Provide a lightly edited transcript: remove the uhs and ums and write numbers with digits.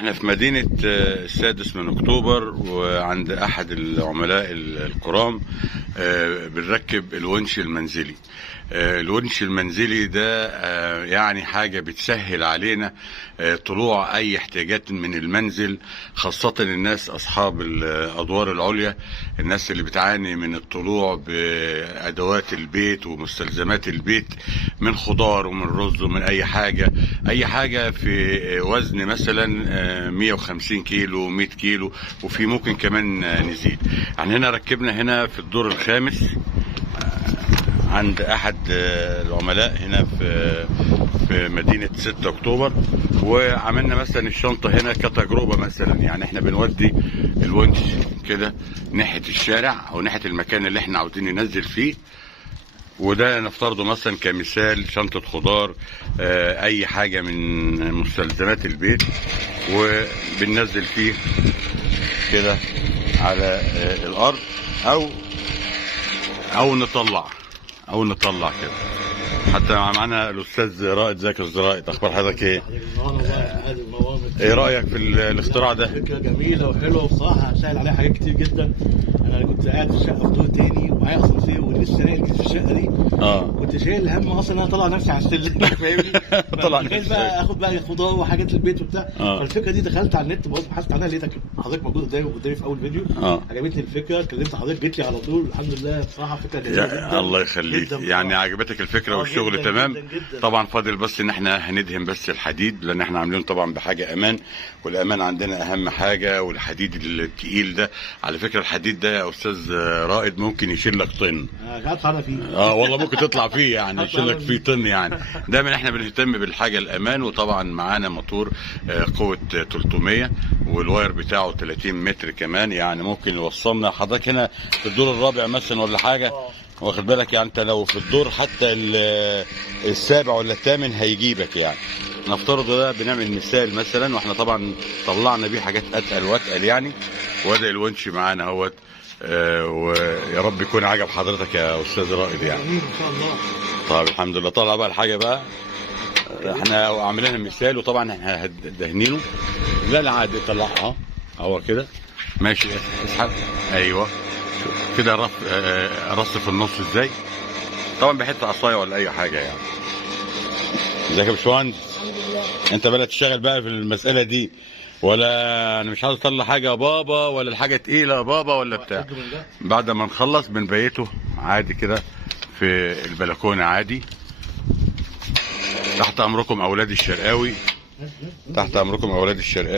احنا في مدينة السادس من اكتوبر، وعند احد العملاء الكرام بنركب الونش المنزلي. الونش المنزلي ده يعني حاجة بتسهل علينا طلوع اي احتياجات من المنزل، خاصة الناس اصحاب الادوار العليا، الناس اللي بتعاني من الطلوع بادوات البيت ومستلزمات البيت، من خضار ومن رز ومن اي حاجة في وزن مثلا 150 كيلو 100 كيلو، وفي ممكن كمان نزيد. يعني هنا ركبنا هنا في الدور الخامس عند احد العملاء هنا في مدينة 6 اكتوبر، وعملنا مثلا الشنطة هنا كتجربة مثلا. يعني احنا بنودي الونش كده ناحية الشارع او ناحية المكان اللي احنا عاوزين ننزل فيه، وده نفترضه مثلا كمثال شنطة خضار، اي حاجة من مستلزمات البيت، وبننزل فيه كده على الارض او نطلع كده. حتى معانا الاستاذ رائد زكي. رائد، اخبار حضرتك ايه؟ ايه رايك في الاختراع ده؟ فكره جميله وحلوه بصراحه، سهل عليها حاجات كتير جدا. انا كنت قاعد في الشقه في دور تاني ومعايا اسانسير ولسه ناقل في الشقه دي، كنت شايل هم اصلا ان انا اطلع نفسي على السلم، فاهمني؟ طلع نفسي بقى اخد بقى خضار وحاجات البيت وبتاع. فالفكره دي دخلت على النت بحثت عنها، لقيتك حضرتك موجود قدامي في اول فيديو. عجبتني الفكره، كلمت حضرتك جيت لي على طول. الحمد لله بصراحه فكره جميله جدا. الله يخليك. يعني عجبتك الفكره والشغل جداً تمام جداً جداً. طبعا فاضل بس ان احنا هندهن بس الحديد، لان احنا عاملين طبعا بحاجه امان، والامان عندنا اهم حاجه. والحديد التقيل ده، على فكره الحديد ده يا استاذ رائد ممكن يشيل لك طن. انا فيه والله ممكن تطلع فيه، يعني يشيل لك فيه طن. يعني دايما احنا بنهتم بالحاجه الامان. وطبعا معانا موتور قوه 300 والواير بتاعه 30 متر كمان، يعني ممكن يوصلنا حضرتك هنا في الدور الرابع مثلا ولا حاجه، واخد بالك؟ يعني انت لو في الدور حتى السابع ولا الثامن هيجيبك. يعني نفترض ده بنعمل مثال مثلا، واحنا طبعا طلعنا بيه حاجات اتقل واتقل يعني. وده الونش معانا اهوت. ويا رب يكون عجب حضرتك يا استاذ رائد يعني. ان شاء الله. طيب الحمد لله. طلع بقى الحاجه بقى، احنا عاملينها مثال، وطبعا احنا دهنينه. لا عادي، طلعها اهو كده ماشي. اسحب، ايوه كده. رص في النص ازاي، طبعا بحته عصايه ولا اي حاجه يعني. ازيك يا باشمهندس؟ الحمد لله. انت بقى تشتغل بقى في المساله دي، ولا انا مش عاوز اطلع حاجه يا بابا، ولا الحاجه تقيله يا بابا، ولا بتاع؟ بعد ما نخلص بنبيته عادي كده في البلكونه عادي. تحت امركم اولاد الشرقاوي، تحت امركم اولاد الشرقاوي.